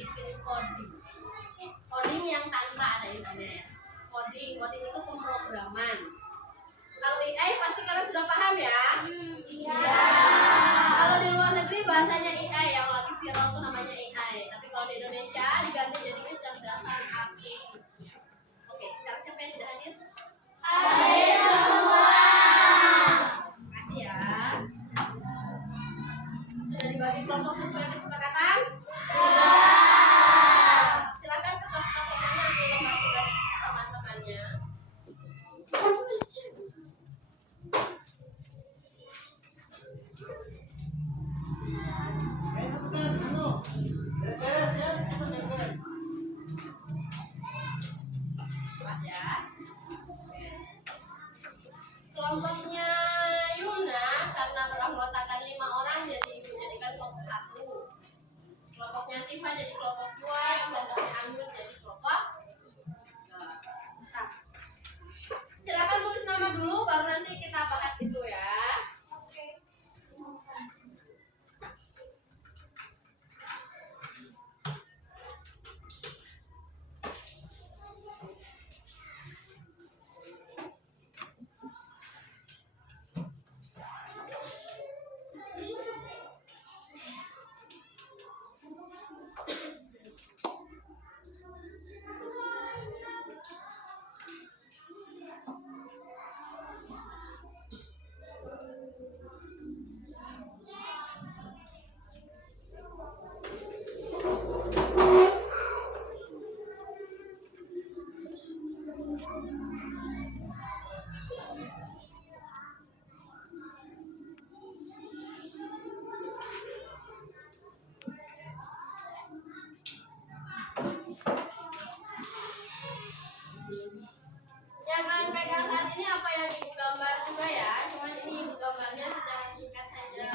bikin coding. Coding yang tanpa ada internet. Coding itu pemrograman. Kalau AI pasti kalian sudah paham ya? Iya. Kalau di luar negeri bahasanya AI, yang lagi viral tuh namanya AI. Tapi kalau di Indonesia diganti jadi kecerdasan artifisial. Oke, sekarang siapa yang sudah hadir? Hadir semua. Terima kasih ya. Sudah dibagi kelompok sesuai kesepakatan? Silakan ketua-ketua kelompoknya ambil lembar tugas teman-temannya. Kelompoknya Yuna karena beranggotakan 5 orang jadi dijadikan kelompok 1. Kelompoknya Siva jadi kelompok 2, kelompoknya Anur jadi kelompok 3. Silakan tulis nama dulu baru nanti kita bahas itu ya. Yang kalian pegang saat ini apa yang ibu gambar juga ya, cuma ini ibu gambarnya secara singkat saja.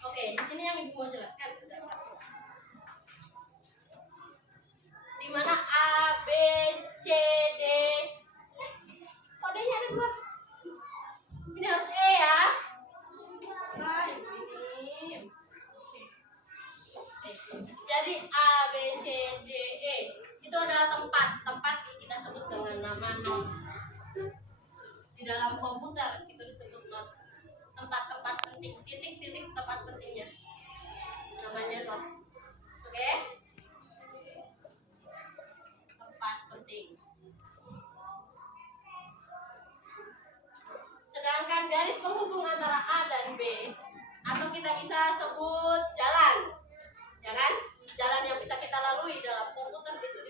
Oke, di sini yang ibu mau jelaskan sudah satu. Di mana A, B, C, D. Kodenya ada 2. Ini harus E ya. Nah, ini. Jadi A, B, C, D, E itu adalah tempat kita sebut dengan nama not. Di dalam komputer itu disebut not. Tempat-tempat penting, titik-titik tempat pentingnya namanya not. Oke? Tempat penting. Sedangkan garis penghubung antara A dan B atau kita bisa sebut jalan, ya kan? Jalan yang bisa kita lalui dalam komputer itu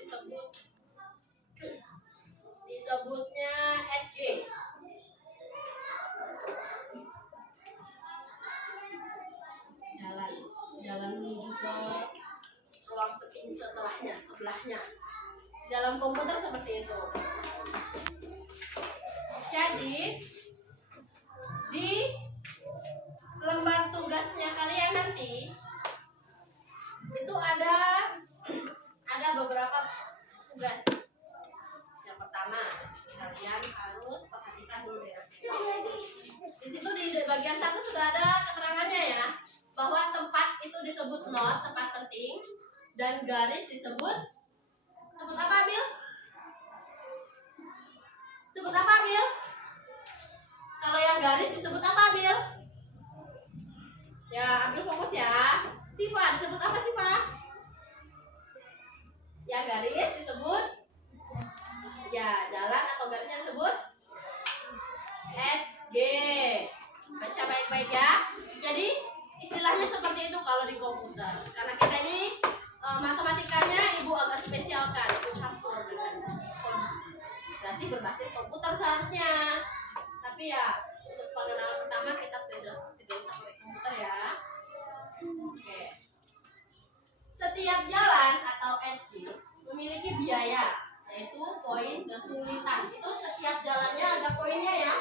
disebutnya edge. Jalan menuju ke ruang penting sebelahnya. Dalam komputer seperti itu. Jadi di lembar tugasnya kalian nanti itu ada beberapa tugas. footnote, tempat penting, dan garis disebut apa, Bil? Sebut apa, Bil? Kalau yang garis disebut apa, Bil? Ya, ambil fokus ya. Siva, disebut apa, Siva? Yang garis disebut ya, jalan atau garisnya disebut G. Baca baik-baik ya. Jadi istilahnya seperti itu kalau di komputer. Karena kita ini matematikanya Ibu agak spesialkan, Ibu campur dengan komputer. Berarti berbasis komputer seharusnya. Tapi ya untuk pengenalan pertama kita tidak usah pakai komputer ya. Oke. Setiap jalan atau edge memiliki biaya, yaitu poin kesulitan. Itu setiap jalannya ada poinnya ya.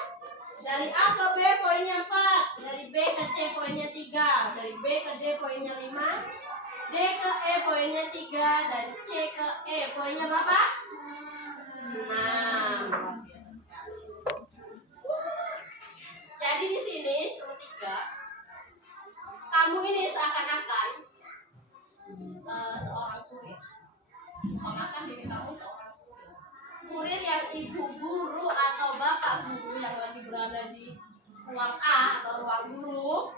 Dari A ke B poinnya 4, dari B ke C poinnya 3, dari B ke D poinnya 5, D ke E poinnya 3, dan C ke E poinnya berapa? 6. Jadi di sini nomor 3, kamu ini seakan-akan seorang kurir. Memakan diri kamu seorang kurir. Kurir yang ibu guru atau bapak guru yang lagi berada di ruang A atau ruang guru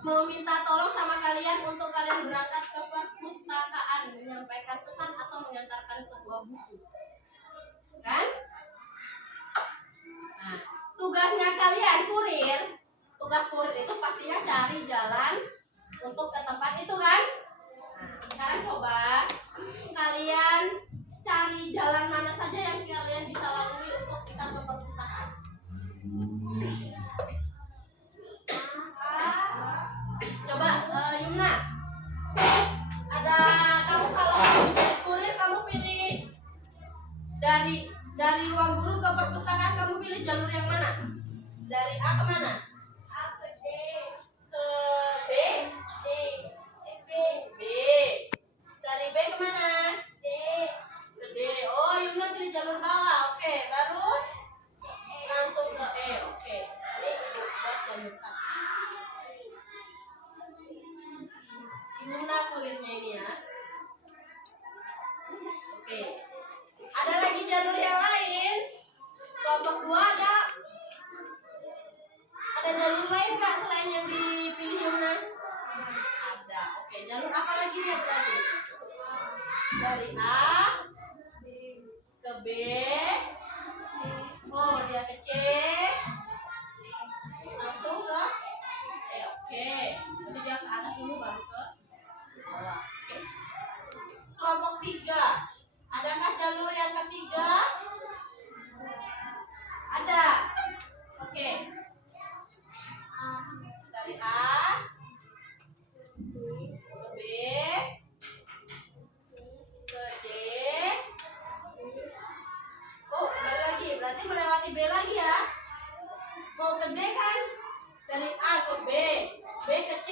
meminta tolong sama kalian untuk kalian berangkat ke perpustakaan menyampaikan pesan atau mengantarkan sebuah buku. Kan? Nah, tugasnya kalian kurir, tugas kurir itu pastinya cari jalan untuk ke tempat itu kan? Nah, sekarang coba kalian cari jalan mana saja yang kalian bisa lalui untuk bisa ke perpustakaan. Coba Yumna, ada kamu kalau kurir kamu pilih dari ruang guru ke perpustakaan, kamu pilih jalur yang mana? Dari A ke mana? A ke D. Ke B? B. Dari B ke mana? D. Ke D. Oh, Yumna pilih jalur bawah. Oke, baru langsung ke E. Oke. Ini Ibu buat jalur 1. Yumna kurirnya ini ya. Oke. Ada lagi jalur yang lain? Kelompok 2 ada? Ada jalur lain nggak selain yang dipilih Yumna? Ada. Oke, jalur apa lagi dia berarti? Dari A ke B. Oh, dia ke C. Langsung ke E. Oke. Jadi dia ke atas dulu baru ke bawah. Oke. Kelompok 3. Adakah jalur yang ketiga? Ada. Oke. Dari A ke B ke C. Oh, balik lagi. Berarti melewati B lagi ya. Mau ke D kan? Dari A ke B, B ke C.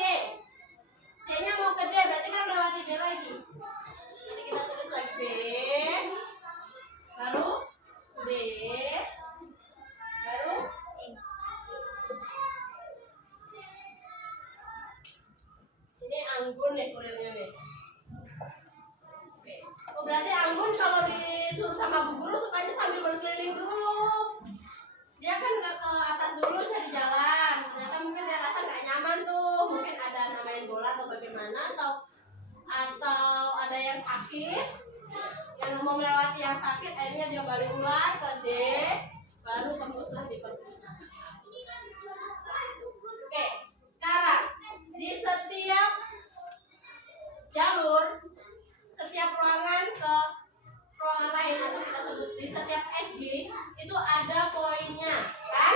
C-nya mau ke D, berarti kan melewati B lagi. Nanti kita tulis lagi B, baru D, baru E. Ini Anggun nih kurirnya nih. Oke. Oh, berarti Anggun kalau disuruh sama Bu Guru sukanya sambil berkeliling dulu. Dia kan ke atas dulu cari jalan. Ternyata mungkin dia rasa nggak nyaman tuh. Mungkin ada namain bola atau bagaimana, atau ada yang sakit, yang mau melewati yang sakit, akhirnya dia balik ulang ke D, baru tembuslah di perpustakaan. Oke, sekarang di setiap jalur, setiap ruangan ke ruangan lain atau kita sebut di setiap edge itu ada poinnya, kan?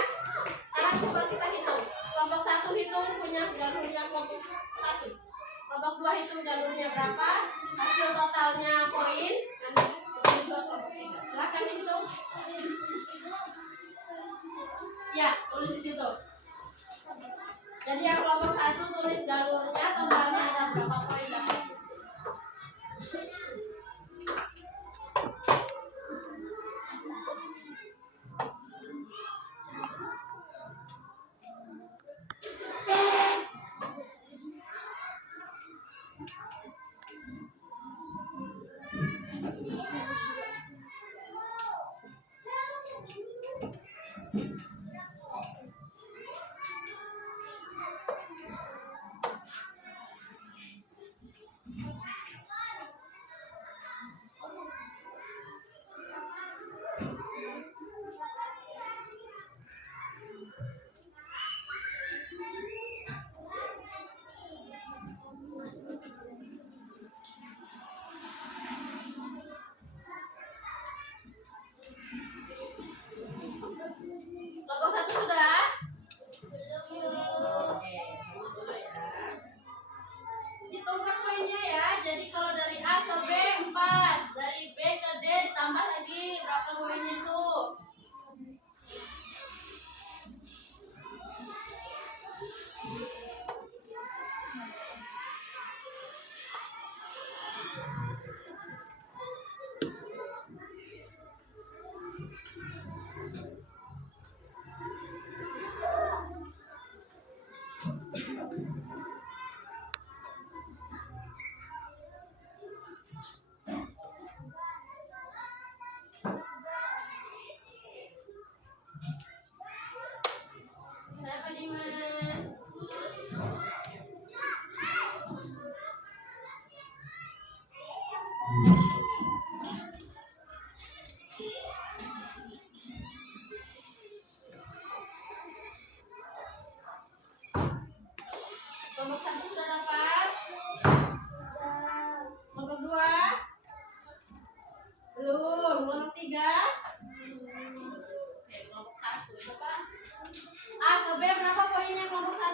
Sekarang coba kita hitung. Kelompok 1 hitung punya jalurnya kelompok 1. Kelompok 2 hitung jalurnya berapa, hasil totalnya poin. Nanti juga kelompok 3. Silakan dihitung. Ya, tulis di situ. Jadi yang kelompok 1 tulis jalurnya totalnya ada berapa poin lagi.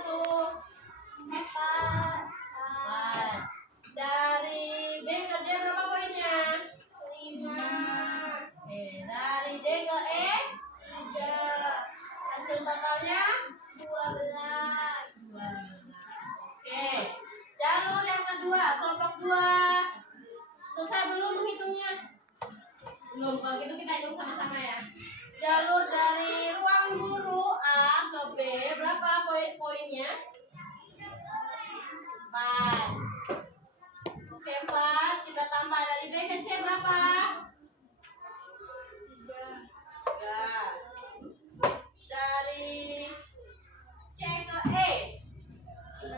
itu? 4. Dari B ke D berapa poinnya? 5. Oke, dari D ke E? 3. Hasil totalnya? 12. Oke, jalur yang kedua, kelompok 2. Selesai belum menghitungnya? Belum, kalau gitu kita hitung sama-sama ya. Jalur dari ruang guru A ke B, berapa poinnya? 4. Oke, 4. Kita tambah dari B ke C berapa? 3. Dari C ke E? 6.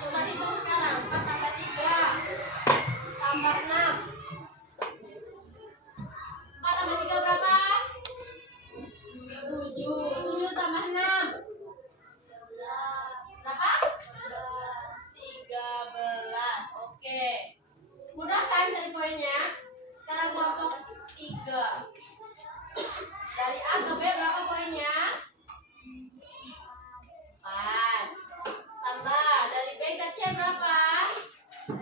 Coba hitung sekarang. 4 tambah 3 tambah 6. 4 tambah 3 berapa? 7. 7 tambah 6 berapa? 13. Oke. Mudah kan cari poinnya? Sekarang kelompok 3. Dari A ke B berapa poinnya? 4. Tambah dari B ke C berapa? 3.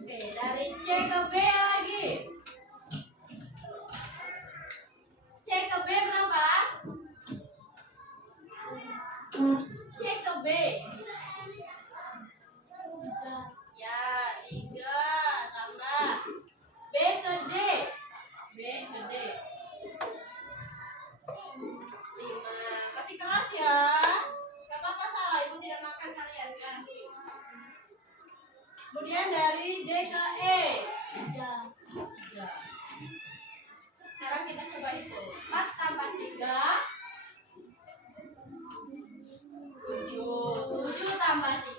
Oke, dari C ke B lagi. C ke B berapa? C ke B. Ya, 3. Tambah B ke D. B ke D. 5. Kasih keras ya. Gak apa-apa salah, ibu tidak makan kalian kan. Kemudian dari D ke E. 3. Sekarang kita coba hitung. 4 tambah 3 7. 7 tambah 3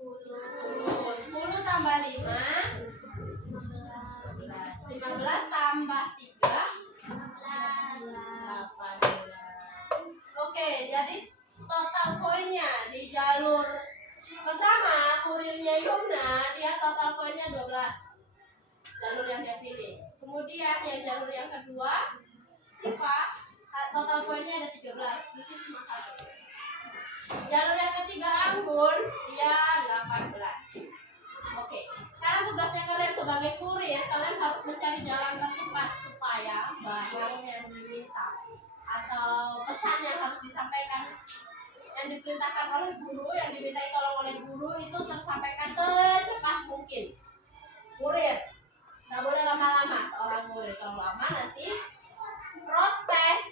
10. 10 tambah 5 15 tambah 3 18. Oke, jadi total poinnya di jalur pertama, kurirnya Yumna, dia total poinnya 12. Jalur yang dia pilih. Kemudian yang jalur yang kedua, Siva, total poinnya ada 13. Sisi cuma 1. Jalur yang ketiga Anggun, dia 18. Oke, sekarang tugasnya kalian sebagai kurir, kalian harus mencari jalan tercepat supaya barang yang diminta atau pesan yang harus disampaikan, yang diperintahkan oleh guru, yang dimintai tolong oleh guru itu tersampaikan secepat mungkin. Kurir, nggak boleh lama-lama seorang kurir. Kalau lama nanti protes,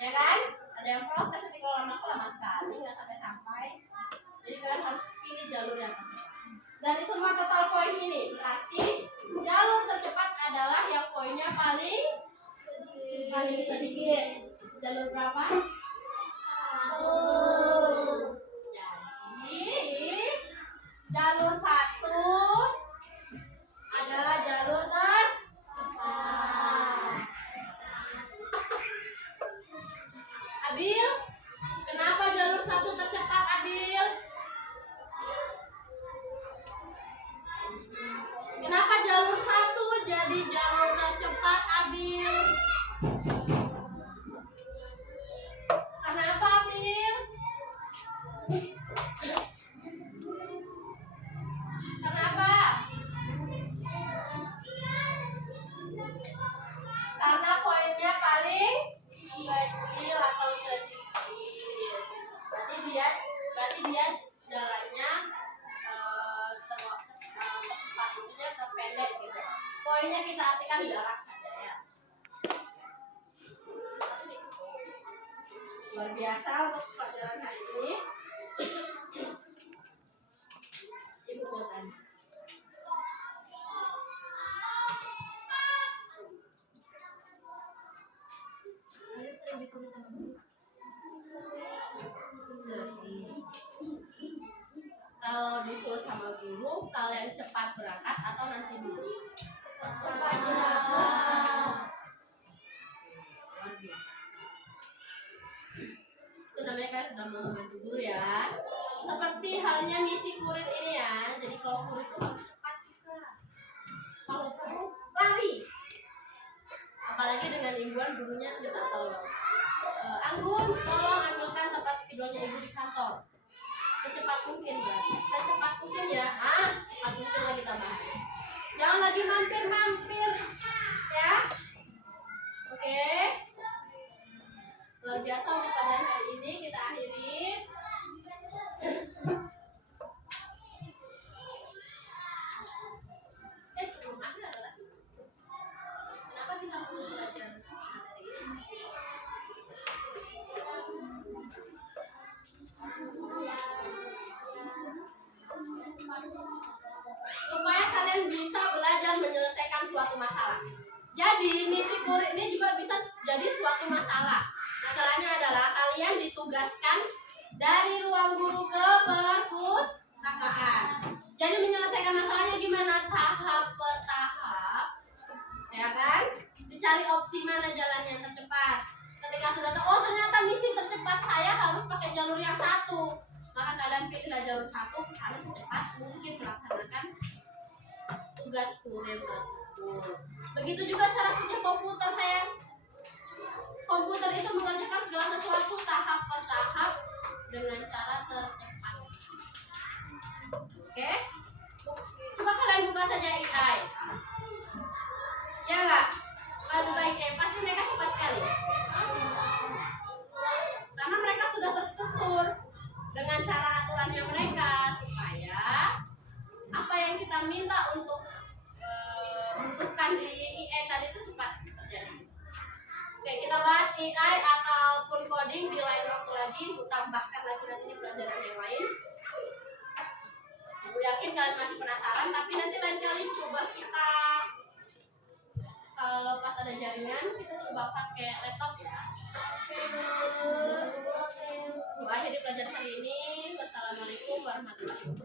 ya kan? Ada yang protes nanti kalau lama sekali nggak sampai. Jadi kalian harus pilih jalur yang tercepat. Dari semua total poin ini berarti jalur tercepat adalah yang poinnya paling sedikit. Jalur berapa? 1. Jadi jalur 1 adalah jalur tercepat. Abil, kenapa jalur 1 tercepat, Abil? Kenapa jalur 1 jadi jalur tercepat, Abil? Kenapa, Abil? Kenapa? Karena poinnya paling kecil atau sedikit. Berarti dia jalannya cepat, maksudnya terpendek gitu. Poinnya kita artikan jarak saja ya. Luar biasa untuk pelajaran hari ini. Ibu mau tanya. Kalian sering disuruh sama guru? Kalau disuruh sama guru, kalian cepat berangkat atau nanti dulu? Cepat berangkat. Luar biasa. Itu namanya kalian sudah mau membantu guru ya. Seperti halnya misi kurir ini ya. Jadi kalau kurir itu harus cepat juga. Kalau perlu lari. Apalagi dengan imbuhan gurunya minta tolong. Anggun, tolong ambilkan tempat spidolnya ibu di kantor. Secepat mungkin, berarti. Secepat mungkin ya. Cepat mungkin lagi tambahan. Jangan lagi mampir-mampir, ya. Oke. Luar biasa untuk pelajaran hari ini kita akhiri. Sebelum akhir ada lagi. Kenapa kita perlu belajar materi ini? Supaya kalian bisa belajar menyelesaikan suatu masalah. Jadi misi kurir ini juga bisa jadi suatu masalah. Masalahnya adalah kalian ditugaskan dari ruang guru ke perpustakaan. Jadi menyelesaikan masalahnya gimana? Tahap per tahap, ya kan? Dicari opsi mana jalan yang tercepat. Ketika sudah tahu, oh ternyata misi tercepat saya harus pakai jalur yang satu, maka kalian pilihlah jalur satu, kesana secepat mungkin melaksanakan tugas kurir tersebut. Begitu juga cara kerja komputer, sayang. Komputer itu mengerjakan segala sesuatu tahap per tahap dengan cara tercepat. Oke? Coba kalian buka saja AI. Ya enggak? Kalian buka AI, pasti mereka cepat sekali. Karena mereka sudah terstruktur dengan cara aturannya mereka, supaya apa yang kita minta untuk butuhkan di AI tadi itu cepat terjadi. Oke, kita bahas AI ataupun coding di lain waktu lagi. Tambahkan lagi nanti pelajaran yang lain. Aku yakin kalian masih penasaran, tapi nanti lain kali coba kita, kalau pas ada jaringan kita coba pakai laptop ya. Oke. Akhiri pelajaran hari ini. Wassalamualaikum warahmatullahi wabarakatuh.